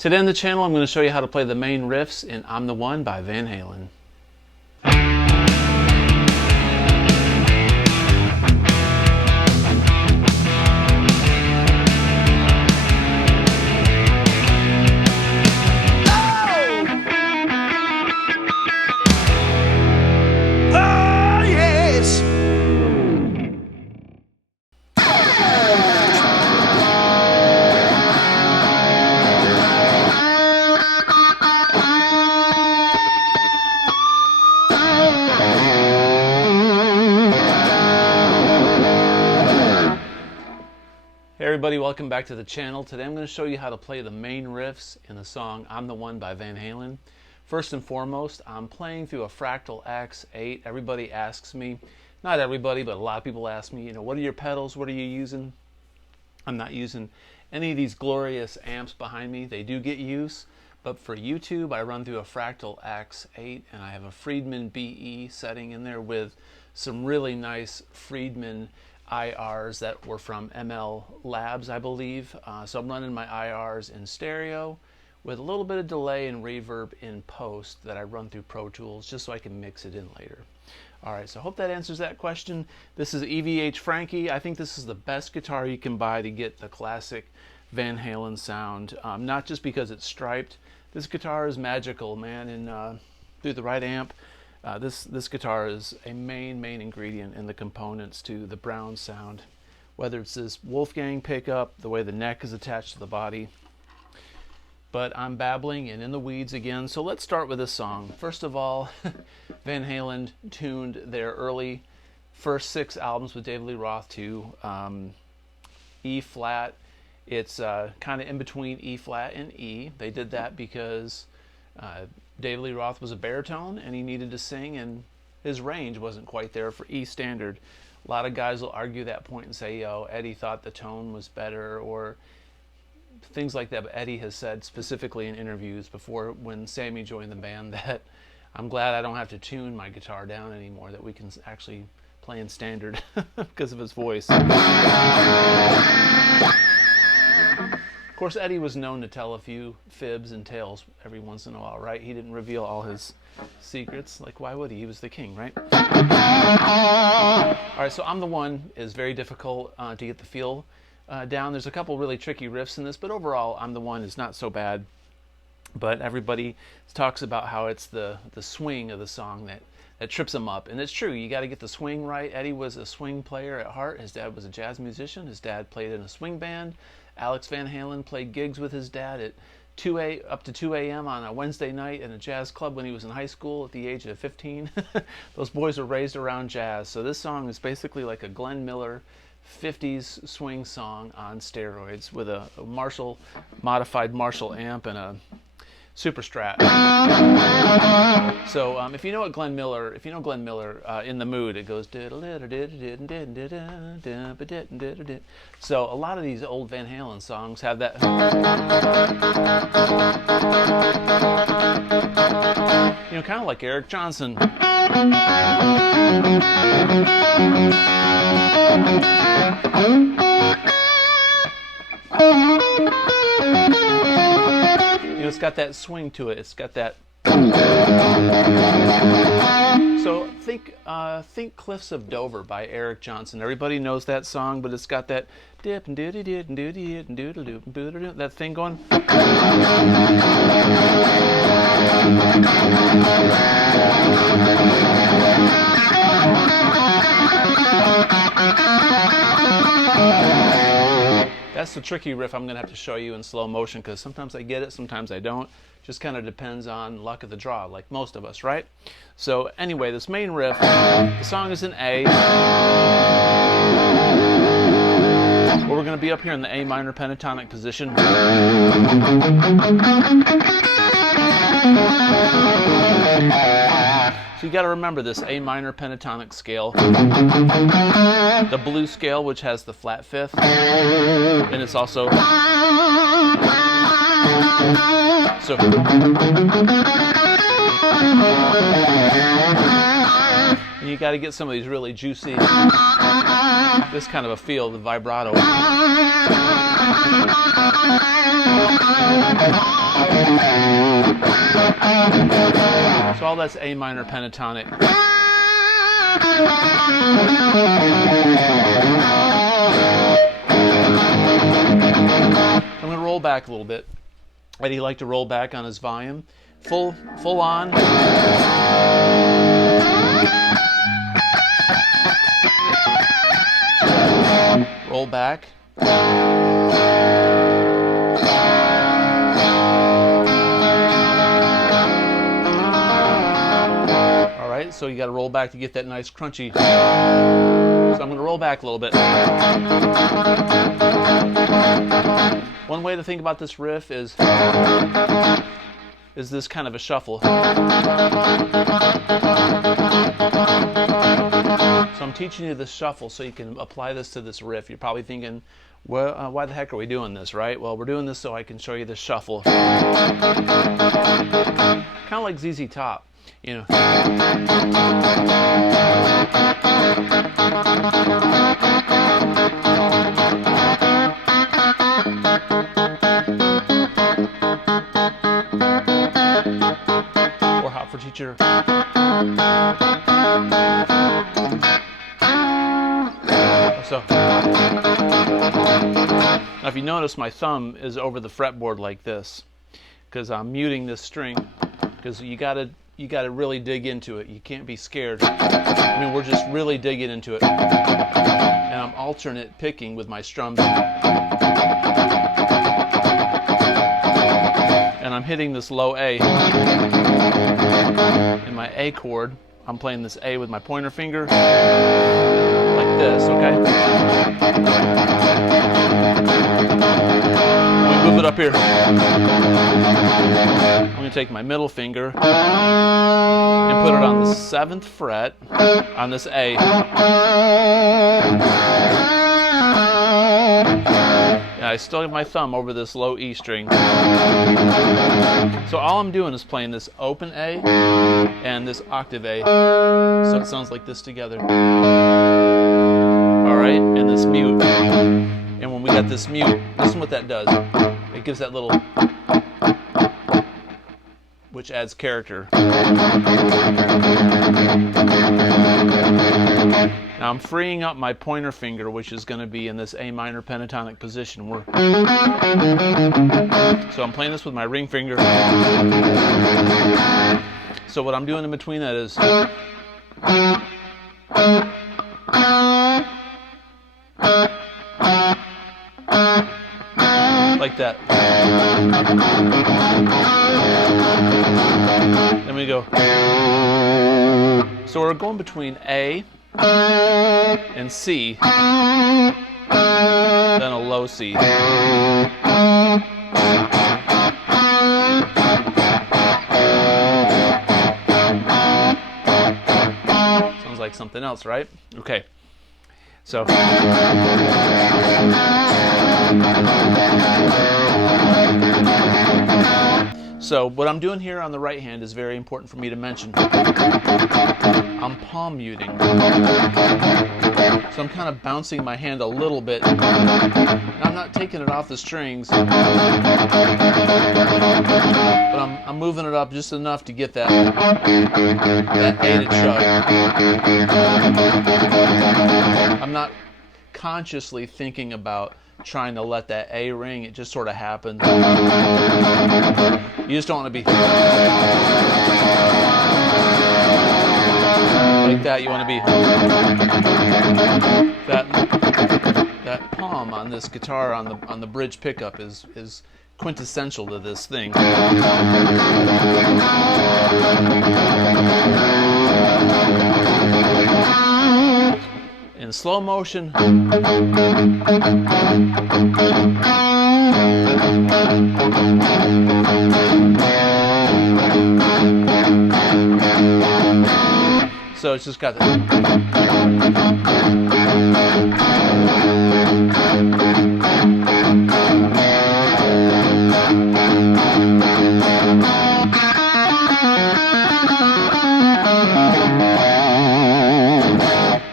Today on the channel, I'm going to show you how to play the main riffs in I'm the One by Van Halen. Hey everybody, welcome back to the channel. Today I'm going to show you how to play the main riffs in the song I'm the One by Van Halen. First and foremost, I'm playing through a Fractal X8. Everybody asks me, not everybody, but a lot of people ask me, what are your pedals? What are you using? I'm not using any of these glorious amps behind me. They do get use, but for YouTube I run through a Fractal X8 and I have a Friedman BE setting in there with some really nice Friedman IRs that were from ML Labs, I believe. So I'm running my IRs in stereo with a little bit of delay and reverb in post that I run through Pro Tools just so I can mix it in later. Alright, so I hope that answers that question. This is EVH Frankie. I think this is the best guitar you can buy to get the classic Van Halen sound. Not just because it's striped. This guitar is magical, man, and through the right amp. This guitar is a main ingredient in the components to the Brown sound. Whether it's this Wolfgang pickup, the way the neck is attached to the body. But I'm babbling and in the weeds again, so let's start with this song. First of all, Van Halen tuned their early first 6 albums with David Lee Roth to E flat. It's kind of in between E flat and E. They did that because David Lee Roth was a baritone and he needed to sing, and his range wasn't quite there for E standard. A lot of guys will argue that point and say, Eddie thought the tone was better or things like that. But Eddie has said specifically in interviews before when Sammy joined the band that I'm glad I don't have to tune my guitar down anymore, that we can actually play in standard because of his voice. Of course, Eddie was known to tell a few fibs and tales every once in a while, right? He didn't reveal all his secrets. Like, why would he? He was the king, right? All right, so I'm the One is very difficult to get the feel down. There's a couple really tricky riffs in this, but overall, I'm the One is not so bad. But everybody talks about how it's the swing of the song that trips him up. And it's true, you got to get the swing right. Eddie was a swing player at heart. His dad was a jazz musician. His dad played in a swing band. Alex Van Halen played gigs with his dad at up to 2 a.m. on a Wednesday night in a jazz club when he was in high school at the age of 15. Those boys were raised around jazz. So this song is basically like a Glenn Miller 50s swing song on steroids with a modified Marshall amp and a Super Strat. So if you know Glenn Miller, in the mood, it goes. So a lot of these old Van Halen songs have that. Kind of like Eric Johnson. It's got that swing to it. It's got that. So think Cliffs of Dover by Eric Johnson. Everybody knows that song, but it's got that dip and doody did and doody and doodle doop that thing going. That's the tricky riff I'm going to have to show you in slow motion because sometimes I get it, sometimes I don't. Just kind of depends on luck of the draw, like most of us, right? So anyway, this main riff, the song is in A. We're going to be up here in the A minor pentatonic position. So you got to remember this A minor pentatonic scale, the blues scale, which has the flat fifth, and it's also so. And you got to get some of these really juicy, this kind of a feel, the vibrato. So all that's A minor pentatonic. I'm going to roll back a little bit. Eddie liked to roll back on his volume. Full on. Roll back. Alright, so you got to roll back to get that nice crunchy. So I'm going to roll back a little bit. One way to think about this riff is this kind of a shuffle. So I'm teaching you this shuffle so you can apply this to this riff. You're probably thinking, well, why the heck are we doing this, right? Well, we're doing this so I can show you this shuffle. Kind of like ZZ Top, you know. Or Hot for Teacher. So, now if you notice, my thumb is over the fretboard like this because I'm muting this string, because you gotta really dig into it. You can't be scared. I mean, we're just really digging into it. And I'm alternate picking with my strums. And I'm hitting this low A. In my A chord, I'm playing this A with my pointer finger. Like this, okay? Let me move it up here. I'm going to take my middle finger and put it on the 7th fret on this A. And I still have my thumb over this low E string. So all I'm doing is playing this open A and this octave A. So it sounds like this together. Alright, and this mute. And when we got this mute, listen what that does. It gives that little, which adds character. Now I'm freeing up my pointer finger, which is going to be in this A minor pentatonic position. So I'm playing this with my ring finger. So what I'm doing in between that is like that. Then we go. So we're going between A and C, then a low C. Sounds like something else, right? Okay. So what I'm doing here on the right hand is very important for me to mention. I'm palm muting. So I'm kind of bouncing my hand a little bit. I'm not taking it off the strings, but I'm moving it up just enough to get that A to chug. I'm not consciously thinking about trying to let that A ring. It just sort of happens. You just don't want to be like that. You want to be that palm on this guitar on the bridge pickup is quintessential to this thing. In slow motion. So it's just got that.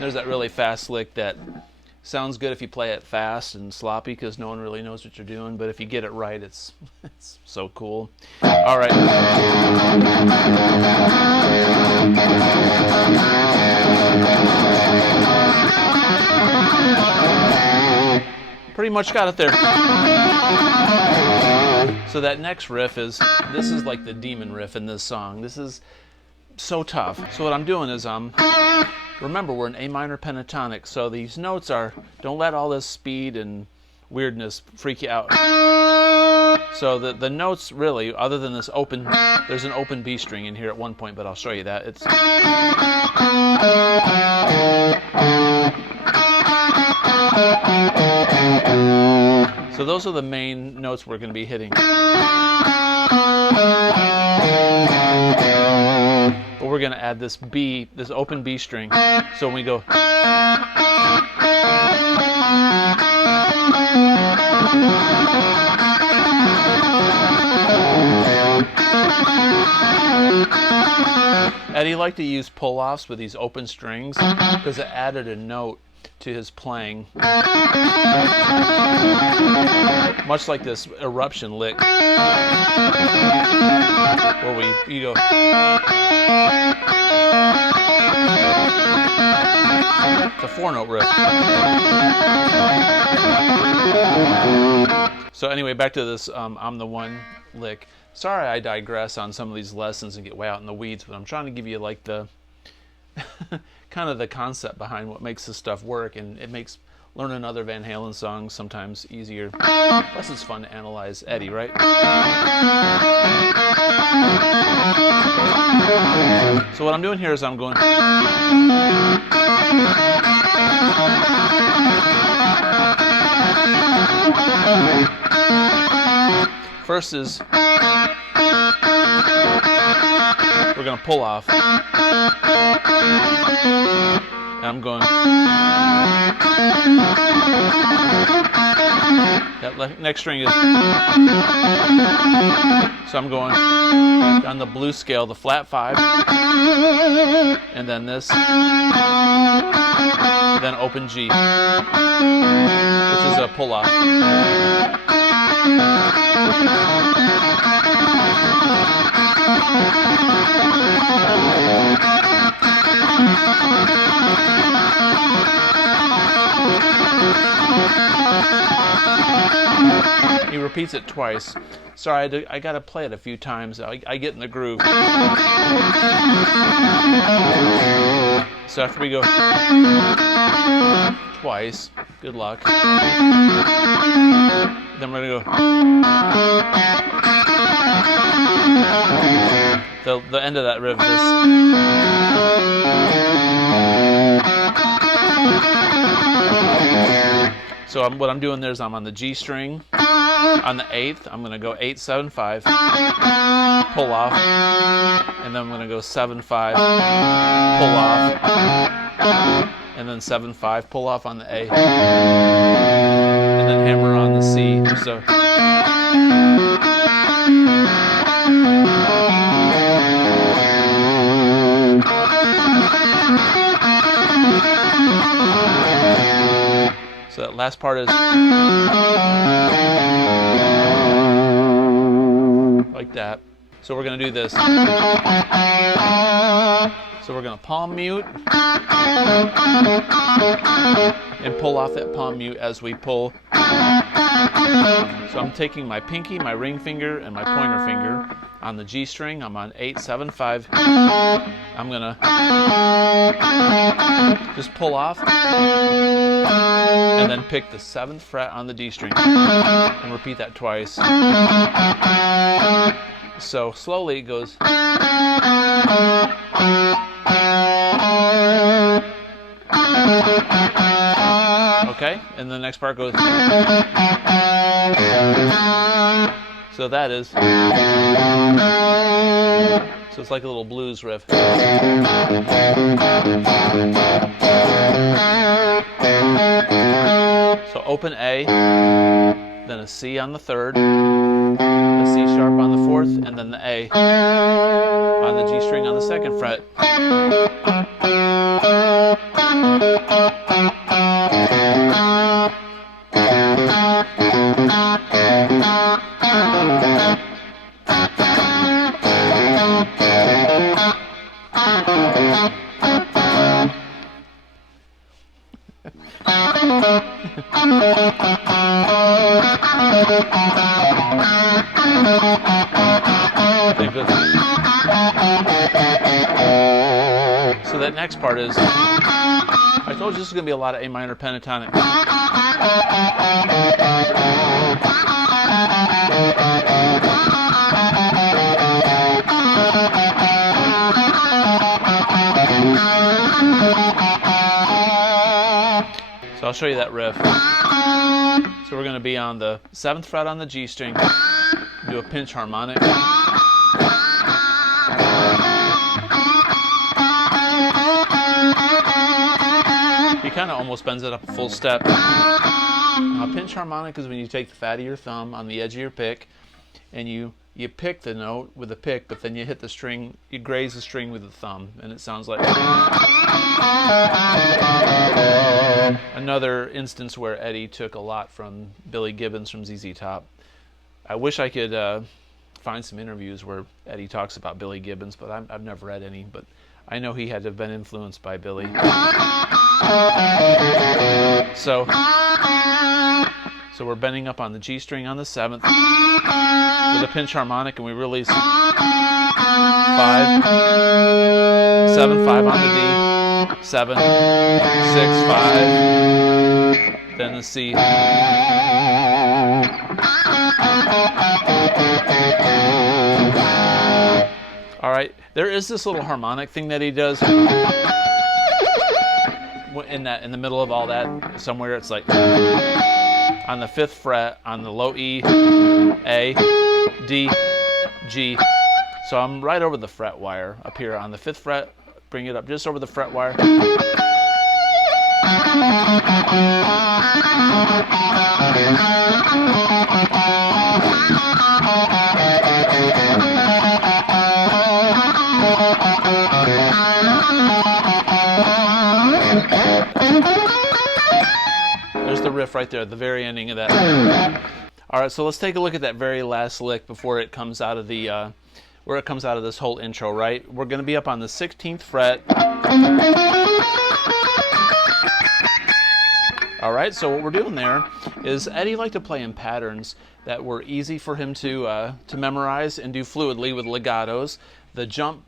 There's that really fast lick that Sounds good if you play it fast and sloppy because no one really knows what you're doing, but if you get it right, it's so cool. All right. Pretty much got it there. So that next riff this is like the demon riff in this song. This is so tough. So what I'm doing is remember, we're in A minor pentatonic, so these notes don't let all this speed and weirdness freak you out. So the notes really, other than this open, there's an open B string in here at one point, but I'll show you that. So those are the main notes we're going to be hitting. But we're going to add this B, this open B string. So when we go, Eddie liked to use pull-offs with these open strings because it added a note to his playing. Much like this eruption lick where you go. It's a 4-note riff. So anyway, back to this I'm the One lick. Sorry I digress on some of these lessons and get way out in the weeds, but I'm trying to give you like the kind of the concept behind what makes this stuff work, and it makes learning other Van Halen songs sometimes easier. Plus it's fun to analyze Eddie, right? So what I'm doing here is I'm going. First is we're going to pull off. And I'm going. That next string is. So I'm going on the blues scale, the flat 5, and then this, then open G, which is a pull off. He repeats it twice. Sorry, I got to play it a few times. I get in the groove. So after we go twice, good luck. Then we're going to go. The end of that riff is. So what I'm doing there is I'm on the G string. On the 8th, I'm going to go 8, 7, 5, pull off, and then I'm going to go 7, 5, pull off, and then 7, 5, pull off on the A, and then hammer on the C. So. So that last part is like that. So we're going to do this. So we're going to palm mute and pull off that palm mute as we pull. So I'm taking my pinky, my ring finger, and my pointer finger on the G string. I'm on 8, 7, 5. I'm going to just pull off and then pick the 7th fret on the D string and repeat that twice. So slowly it goes. Okay, and the next part goes. So that is. So it's like a little blues riff. So open A, then a C on the 3rd, a C sharp on the 4th, and then the A on the G string on the 2nd fret. So that next part is, I told you this is going to be a lot of A minor pentatonic. So I'll show you that riff. So we're going to be on the 7th fret on the G string, do a pinch harmonic. He kind of almost bends it up a full step. Now, pinch harmonic is when you take the fat of your thumb on the edge of your pick and you pick the note with the pick, but then you hit the string, you graze the string with the thumb, and it sounds like. Another instance where Eddie took a lot from Billy Gibbons from ZZ Top. I wish I could find some interviews where Eddie talks about Billy Gibbons, but I've never read any, but I know he had to have been influenced by Billy. So we're bending up on the G string on the 7th with a pinch harmonic, and we release 5, 7, 5 on the D, 7, 6, 5, then the C. All right, there is this little harmonic thing that he does in the middle of all that. Somewhere it's like on the 5th fret on the low E, A, D, G. So I'm right over the fret wire up here on the 5th fret. Bring it up just over the fret wire. There's the riff right there at the very ending of that. All right, so let's take a look at that very last lick before it comes out of the where it comes out of this whole intro, right? We're going to be up on the 16th fret. All right, so what we're doing there is Eddie liked to play in patterns that were easy for him to memorize and do fluidly with legatos. The jump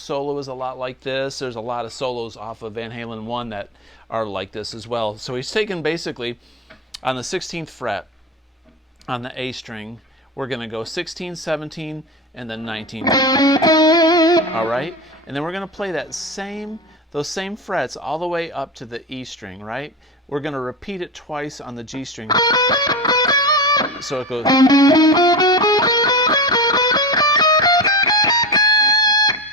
solo is a lot like this. There's a lot of solos off of Van Halen 1 that are like this as well. So he's taken basically on the 16th fret on the A string, we're going to go 16, 17, and then 19. All right? And then we're going to play those same frets all the way up to the E string, right? We're going to repeat it twice on the G string. So it goes.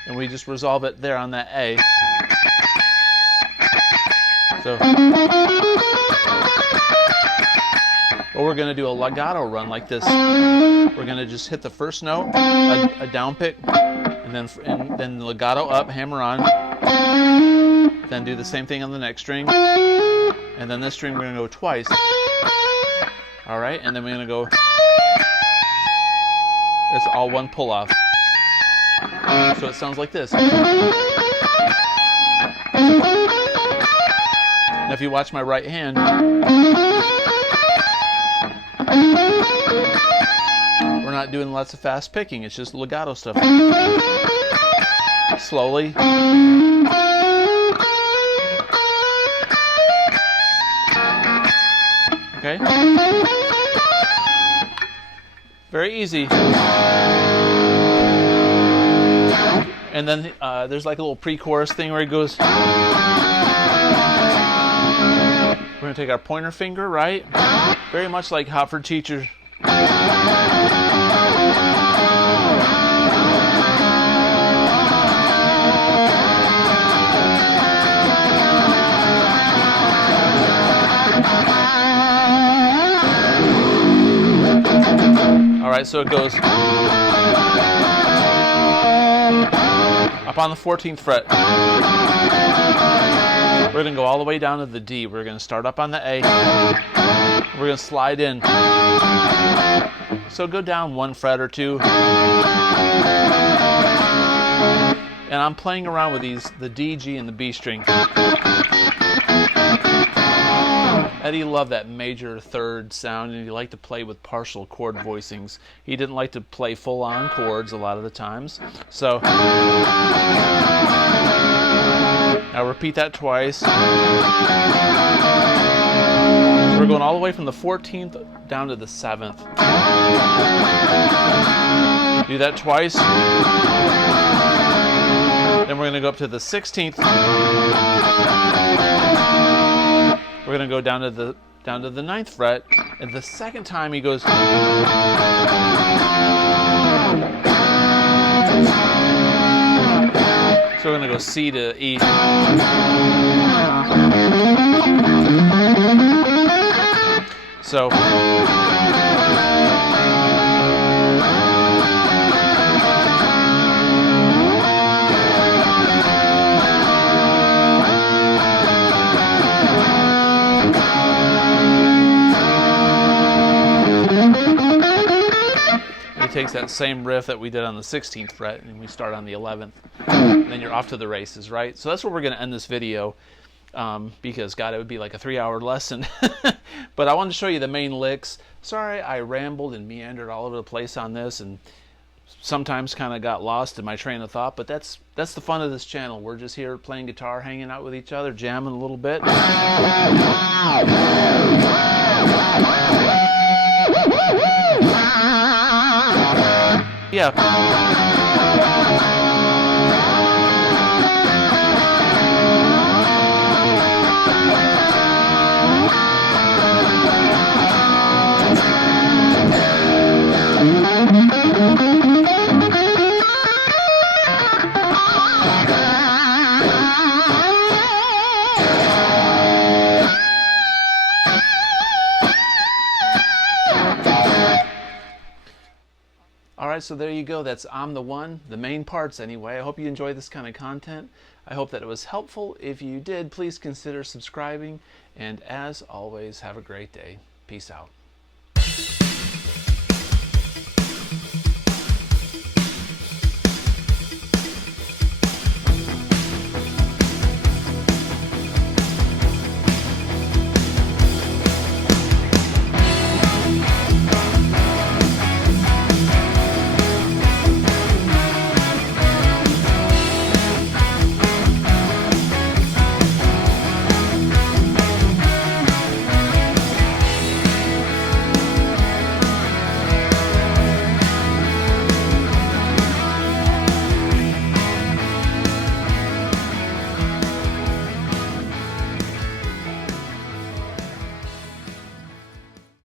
And we just resolve it there on that A. So or we're going to do a legato run like this. We're going to just hit the first note, a down pick, and then legato up, hammer on. Then do the same thing on the next string. And then this string we're going to go twice. All right, and then we're going to go. It's all one pull off. So it sounds like this. Now if you watch my right hand, we're not doing lots of fast picking, it's just legato stuff. Slowly. Okay? Very easy. And then there's like a little pre-chorus thing where it goes. We're going to take our pointer finger, right? Very much like Hot for Teacher. All right, so it goes up on the 14th fret. We're going to go all the way down to the D. We're going to start up on the A. We're going to slide in. So go down one fret or two. And I'm playing around with the D, G, and the B string. Eddie loved that major third sound, and he liked to play with partial chord voicings. He didn't like to play full-on chords a lot of the times. So now repeat that twice. So we're going all the way from the 14th down to the 7th. Do that twice. Then we're going to go up to the 16th. We're going to go down to the 9th fret, and the second time he goes. So we're going to go C to E. So he takes that same riff that we did on the 16th fret, and we start on the 11th. And then you're off to the races, right? So that's where we're going to end this video, because, God, it would be like a 3-hour lesson. But I wanted to show you the main licks. Sorry I rambled and meandered all over the place on this, and sometimes kind of got lost in my train of thought, but that's the fun of this channel. We're just here playing guitar, hanging out with each other, jamming a little bit. Yeah. Alright, so there you go. That's I'm the One, the main parts anyway. I hope you enjoy this kind of content. I hope that it was helpful. If you did, please consider subscribing. And as always, have a great day. Peace out.